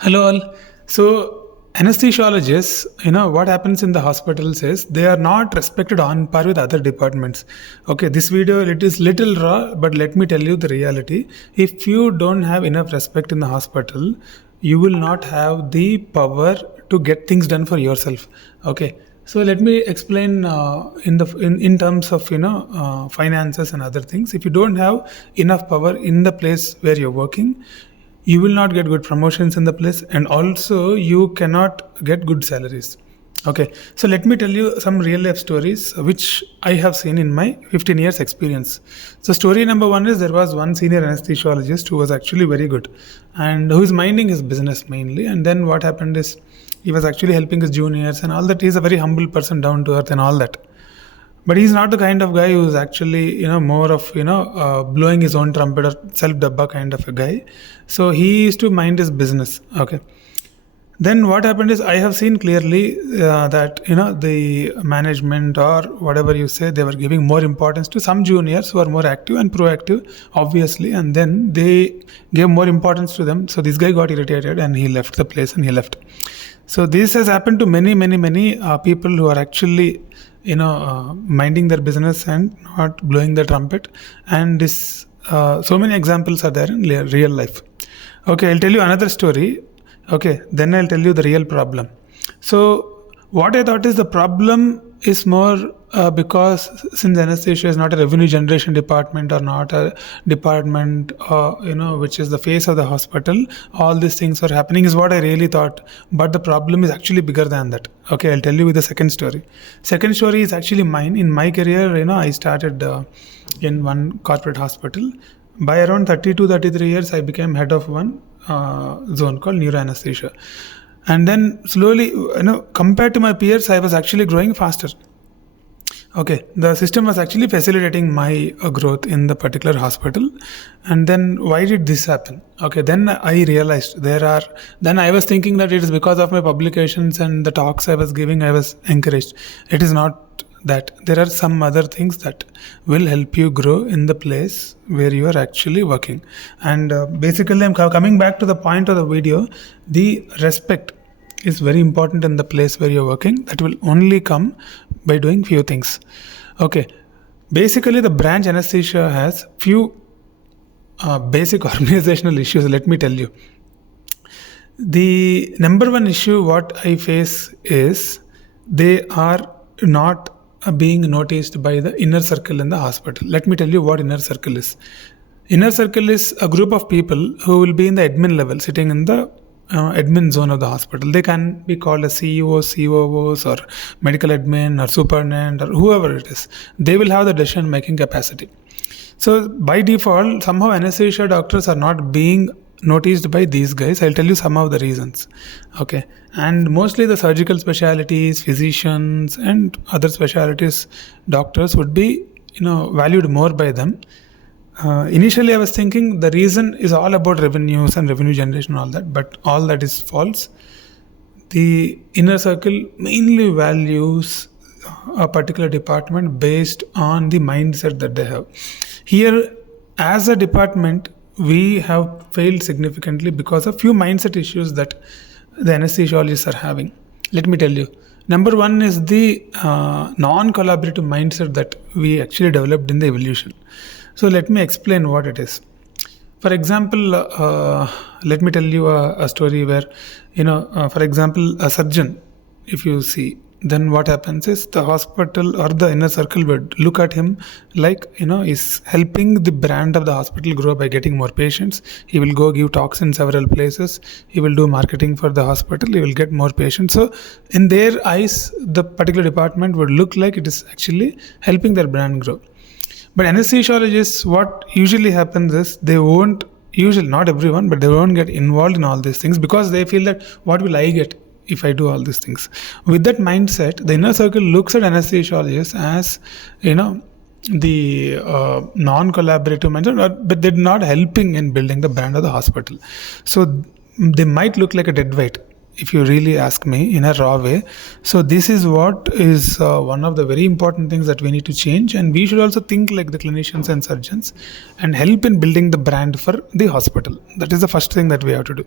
Hello all. So anesthesiologists, what happens in the hospitals is they are not respected on par with other departments. Okay, this video it is little raw, but let me tell you the reality. If you don't have enough respect in the hospital, you will not have the power to get things done for yourself. Okay. So let me explain in terms of finances and other things. If you don't have enough power in the place where you're working, you will not get good promotions in the place, and also you cannot get good salaries. Okay, so let me tell you some real life stories which I have seen in my 15 years experience. So story number one is there was one senior anesthesiologist who was actually very good and who is minding his business mainly, and then what happened is he was actually helping his juniors and all that. He's a very humble person, down to earth and all that, but he's not the kind of guy who's actually more of blowing his own trumpet or self dabba kind of a guy. So he used to mind his business. Okay, then what happened is I have seen clearly that the management or whatever you say, they were giving more importance to some juniors who are more active and proactive, obviously, and then they gave more importance to them. So this guy got irritated and he left the place and he left. So this has happened to many people who are actually minding their business and not blowing the trumpet. And this so many examples are there in real life. Okay, I'll tell you another story. Okay, then I'll tell you the real problem. So what I thought is the problem is more because since anesthesia is not a revenue generation department or not a department which is the face of the hospital, all these things are happening is what I really thought. But the problem is actually bigger than that. Okay, I'll tell you with the second story. Second story is actually mine. In my career, I started in one corporate hospital. By around 32-33 years, I became head of one zone called neuroanesthesia. And then slowly, compared to my peers, I was actually growing faster. Okay, the system was actually facilitating my growth in the particular hospital. And then why did this happen? Okay, then I realized then I was thinking that it is because of my publications and the talks I was giving, I was encouraged. It is not that. There are some other things that will help you grow in the place where you are actually working. And basically, I'm coming back to the point of the video. The respect is very important in the place where you're working. That will only come by doing few things. Okay, basically the branch anesthesia has few basic organizational issues. Let me tell you. The number one issue what I face is they are not being noticed by the inner circle in the hospital. Let me tell you what inner circle is. Inner circle is a group of people who will be in the admin level, sitting in the admin zone of the hospital. They can be called as CEOs, COOs, or medical admin, or superintendent, or whoever it is. They will have the decision making capacity. So by default, somehow anesthesia doctors are not being noticed by these guys. I'll tell you some of the reasons. Okay, and mostly the surgical specialties, physicians, and other specialties doctors would be valued more by them. Initially I was thinking the reason is all about revenues and revenue generation and all that, but all that is false. The inner circle mainly values a particular department based on the mindset that they have. Here, as a department, we have failed significantly because of few mindset issues that the anesthesiologists are having. Let me tell you. Number one is the non-collaborative mindset that we actually developed in the evolution. So let me explain what it is. For example, let me tell you a story where, for example, a surgeon, if you see, then what happens is the hospital or the inner circle would look at him like, is helping the brand of the hospital grow by getting more patients. He will go give talks in several places. He will do marketing for the hospital. He will get more patients. So in their eyes, the particular department would look like it is actually helping their brand grow. But anesthesiologists, what usually happens is they won't, usually not everyone, but they won't get involved in all these things because they feel that what will I get if I do all these things? With that mindset, the inner circle looks at anesthesiologists as, the non-collaborative mindset, but they're not helping in building the brand of the hospital. So they might look like a dead weight, if you really ask me, in a raw way. So this is what is one of the very important things that we need to change, and we should also think like the clinicians and surgeons and help in building the brand for the hospital. That is the first thing that we have to do.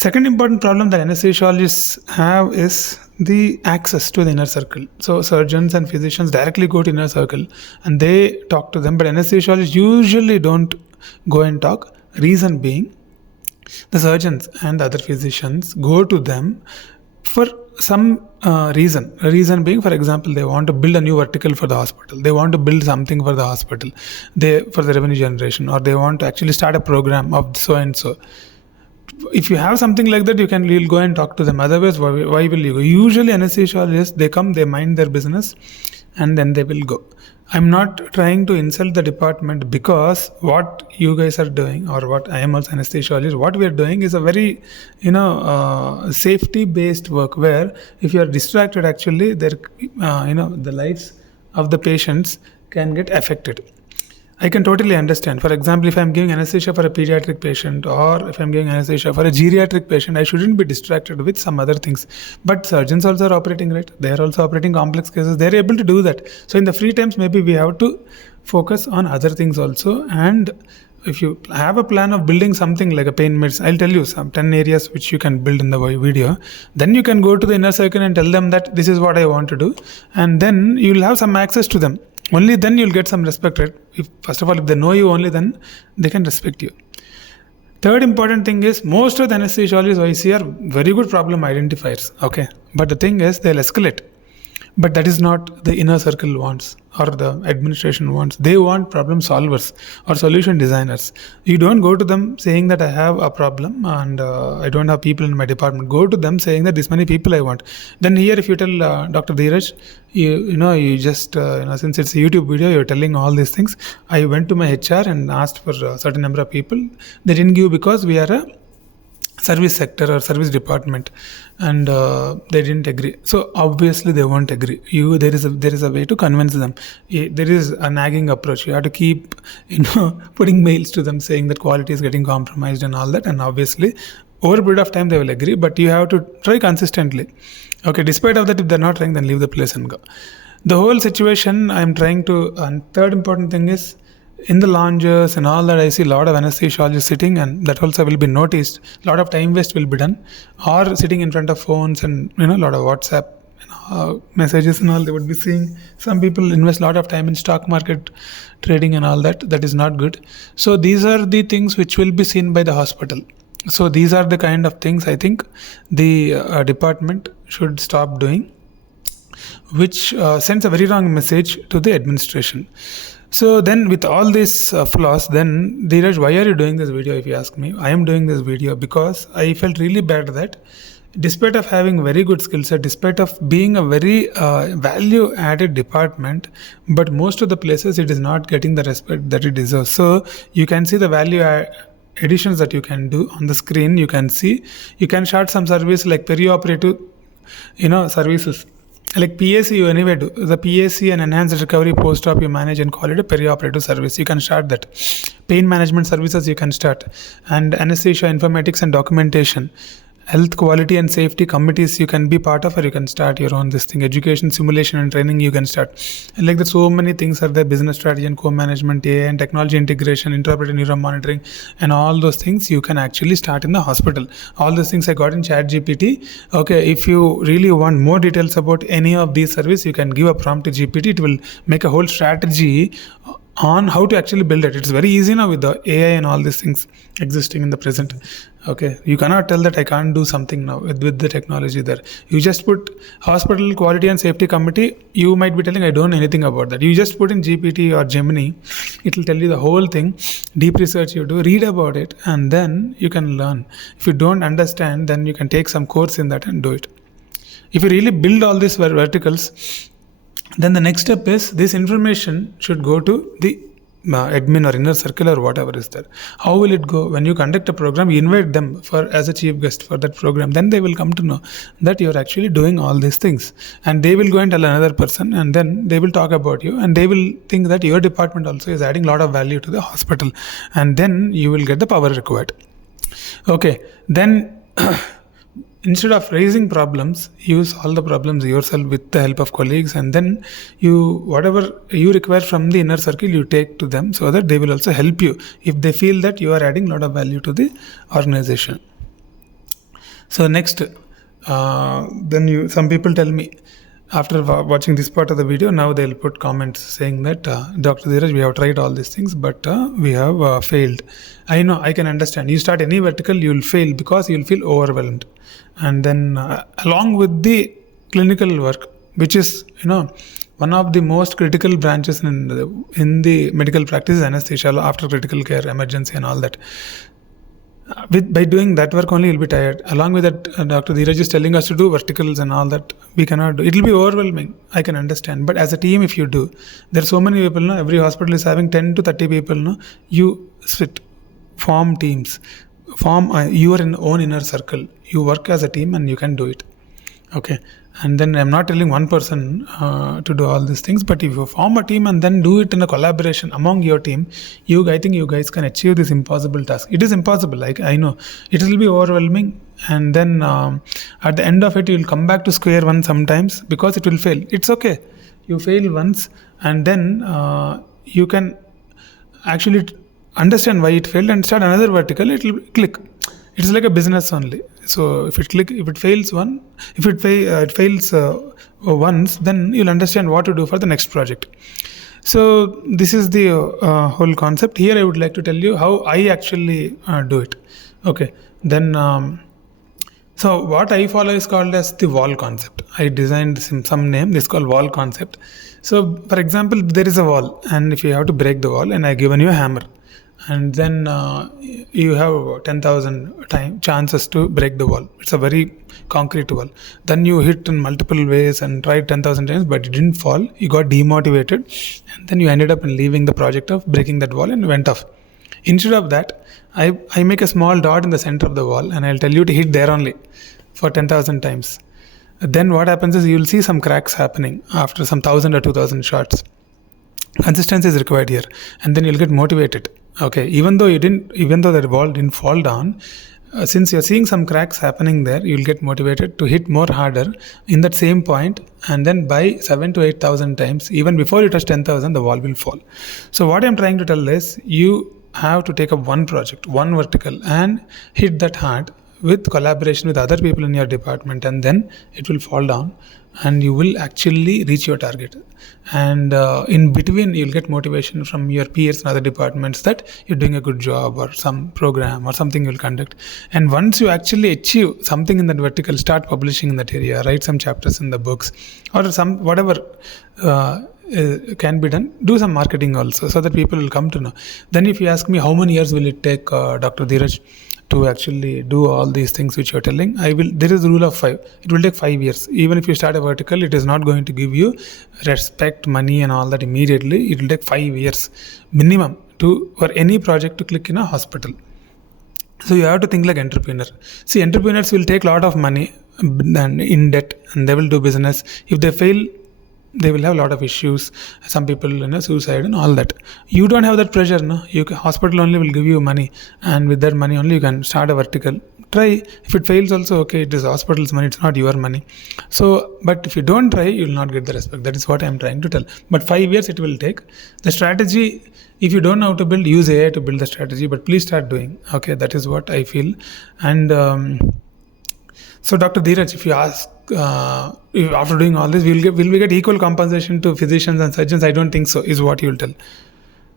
Second important problem that anesthesiologists have is the access to the inner circle. So surgeons and physicians directly go to inner circle and they talk to them, but anesthesiologists usually don't go and talk. Reason being, the surgeons and other physicians go to them for some reason. A reason being, for example, they want to build a new vertical for the hospital. They want to build something for the hospital, for the revenue generation, or they want to actually start a program of so and so. If you have something like that, you'll go and talk to them. Otherwise, why will you go? Usually anesthesiologists, they come, they mind their business, and then they will go. I'm not trying to insult the department, because what you guys are doing, or what I am also anesthesiologist, what we are doing is a very, safety based work, where if you are distracted, actually the lives of the patients can get affected. I can totally understand. For example, if I'm giving anesthesia for a pediatric patient, or if I'm giving anesthesia for a geriatric patient, I shouldn't be distracted with some other things. But surgeons also are operating, right? They are also operating complex cases. They're able to do that. So in the free times, maybe we have to focus on other things also. And if you have a plan of building something like a pain medicine, I'll tell you some 10 areas which you can build in the video. Then you can go to the inner circle and tell them that this is what I want to do. And then you'll have some access to them. Only then you'll get some respect, right? First of all, if they know you, only then they can respect you. Third important thing is, most of the anesthesiologists I see are very good problem identifiers. Okay. But the thing is, they'll escalate. But that is not the inner circle wants, or the administration wants. They want problem solvers or solution designers. You don't go to them saying that I have a problem and I don't have people in my department. Go to them saying that this many people I want. Then here, if you tell Dr. Dheeraj, you just, since it's a YouTube video, you're telling all these things. I went to my HR and asked for a certain number of people. They didn't give because we are a service sector or service department, and they didn't agree. So obviously they won't agree. There is a way to convince them. There is a nagging approach. You have to keep putting mails to them saying that quality is getting compromised and all that, and obviously over a period of time they will agree, but you have to try consistently. Okay, despite of that, if they're not trying, then leave the place and go. The whole situation I'm trying to, and third important thing is, in the lounges and all that, I see a lot of anesthesiologists sitting, and that also will be noticed. A lot of time waste will be done, or sitting in front of phones and a lot of WhatsApp messages and all. They would be seeing. Some people invest a lot of time in stock market trading and all that. That is not good. So these are the things which will be seen by the hospital. So these are the kind of things I think the department should stop doing, which sends a very wrong message to the administration. So then, with all these flaws, then Dheeraj, why are you doing this video? If you ask me, I am doing this video because I felt really bad that, despite of having very good skill set, despite of being a very value added department, but most of the places it is not getting the respect that it deserves. So you can see the value additions that you can do on the screen. You can see, you can start some service like perioperative, services. Like PAC, you anyway do. The PAC and enhanced recovery post-op you manage and call it a perioperative service. You can start that. Pain management services you can start. And anesthesia, informatics and documentation. Health quality and safety committees you can be part of, or you can start your own this thing. Education, simulation and training you can start. And like that, so many things are there. Business strategy and co-management, AI and technology integration, interpretive neuro monitoring, and all those things you can actually start in the hospital. All those things I got in ChatGPT. Okay, if you really want more details about any of these services, you can give a prompt to GPT. It will make a whole strategy on how to actually build it. It's very easy now with the AI and all these things existing in the present. Okay, you cannot tell that I can't do something now with the technology there. You just put hospital quality and safety committee. You might be telling I don't know anything about that. You just put in GPT or Gemini. It will tell you the whole thing. Deep research you do, read about it, and then you can learn. If you don't understand, then you can take some course in that and do it. If you really build all these verticals, then the next step is this information should go to the admin or inner circle or whatever is there. How will it go? When you conduct a program, you invite them as a chief guest for that program. Then they will come to know that you are actually doing all these things. And they will go and tell another person, and then they will talk about you, and they will think that your department also is adding a lot of value to the hospital. And then you will get the power required. Okay, then instead of raising problems, you solve the problems yourself with the help of colleagues, and then whatever you require from the inner circle, you take to them so that they will also help you if they feel that you are adding a lot of value to the organization. So next, then some people tell me after watching this part of the video, now they'll put comments saying that Dr. Dheeraj, we have tried all these things, but we have failed. I know, I can understand. You start any vertical, you'll fail because you'll feel overwhelmed. And then along with the clinical work, which is one of the most critical branches in the medical practice, is anesthesia, after critical care, emergency, and all that. By doing that work only, you'll be tired. Along with that, Dr. Dheeraj is telling us to do verticals and all that. We cannot do. It will be overwhelming. I can understand. But as a team, if you do, there are so many people. No? Every hospital is having 10 to 30 people. No? You sit, form teams, form your own inner circle. You work as a team and you can do it. Okay. And then I'm not telling one person to do all these things, but if you form a team and then do it in a collaboration among your team, I think you guys can achieve this impossible task. It is impossible. I know it will be overwhelming, and then at the end of it, you will come back to square one sometimes because it will fail. It's okay. You fail once, and then you can actually understand why it failed and start another vertical. It will click. It's like a business only. So if it fails once, then you'll understand what to do for the next project. So this is the whole concept. Here I would like to tell you how I actually do it. Okay. Then so what I follow is called as the wall concept. I designed some name. This is called wall concept. So for example, there is a wall, and if you have to break the wall, and I given you a hammer, and then you have 10,000 chances to break the wall. It's a very concrete wall. Then you hit in multiple ways and tried 10,000 times, but it didn't fall. You got demotivated, and then you ended up in leaving the project of breaking that wall and went off. Instead of that, I make a small dot in the center of the wall, and I'll tell you to hit there only for 10,000 times. Then what happens is you'll see some cracks happening after some 1,000 or 2,000 shots. Consistency is required here, and then you'll get motivated. Okay, even though that wall didn't fall down, since you're seeing some cracks happening there, you'll get motivated to hit more harder in that same point, and then by 7,000 to 8,000 times, even before you touch 10,000, the wall will fall. So what I'm trying to tell is, you have to take up one project, one vertical, and hit that hard with collaboration with other people in your department, and then it will fall down and you will actually reach your target. And in between, you'll get motivation from your peers in other departments that you're doing a good job, or some program or something you'll conduct. And once you actually achieve something in that vertical, start publishing in that area, write some chapters in the books, or some whatever can be done. Do some marketing also, so that people will come to know. Then if you ask me how many years will it take, Dr. Dheeraj, to actually do all these things which you're telling, there is a rule of 5. It will take 5 years. Even if you start a vertical, it is not going to give you respect, money and all that immediately. It will take 5 years minimum for any project to click in a hospital. So you have to think like entrepreneur. See, entrepreneurs will take a lot of money and in debt, and they will do business. If they fail, they will have a lot of issues. Some people, suicide and all that. You don't have that pressure, no. Hospital only will give you money, and with that money only you can start a vertical. Try. If it fails also, okay, it is hospital's money, it's not your money. So, but if you don't try, you will not get the respect. That is what I am trying to tell. But 5 years it will take. The strategy, if you don't know how to build, use AI to build the strategy, but please start doing. Okay, that is what I feel. And so Dr. Dheeraj, if you ask, if after doing all this, will we get equal compensation to physicians and surgeons? I don't think so, is what you will tell.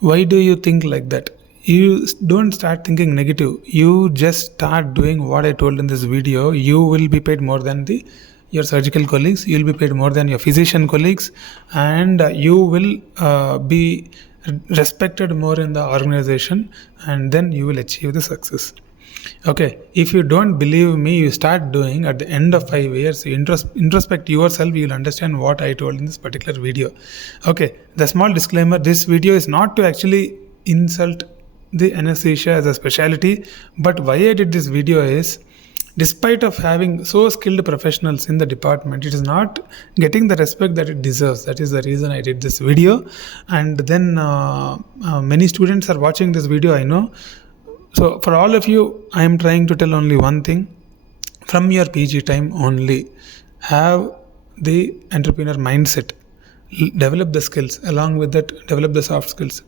Why do you think like that? You don't start thinking negative. You just start doing what I told in this video. You will be paid more than your surgical colleagues. You will be paid more than your physician colleagues, and you will be respected more in the organization, and then you will achieve the success. Okay, if you don't believe me, you start doing. At the end of 5 years, you introspect yourself, you will understand what I told in this particular video. Okay, the small disclaimer, this video is not to actually insult the anesthesia as a specialty, but why I did this video is, despite of having so skilled professionals in the department, it is not getting the respect that it deserves. That is the reason I did this video. And then many students are watching this video, I know. So for all of you, I am trying to tell only one thing. From your PG time only, have the entrepreneur mindset. Develop the skills. Along with that, develop the soft skills.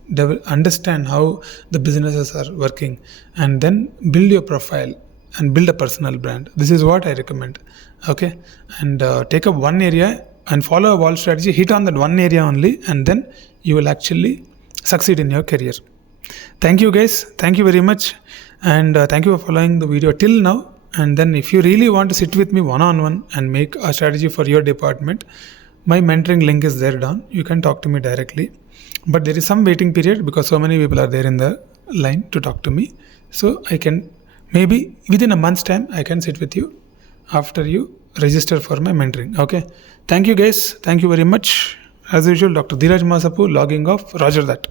Understand how the businesses are working, and then build your profile. and build a personal brand. This is what I recommend. Okay, and take up one area and follow a wall strategy. Hit on that one area only, and then you will actually succeed in your career. Thank you guys. Thank you very much, and thank you for following the video till now. And then if you really want to sit with me one-on-one and make a strategy for your department, my mentoring link is there down. You can talk to me directly. But there is some waiting period because so many people are there in the line to talk to me. So I can, maybe within a month's time, I can sit with you after you register for my mentoring. Okay. Thank you guys. Thank you very much. As usual, Dr. Dheeraj Masapu logging off. Roger that.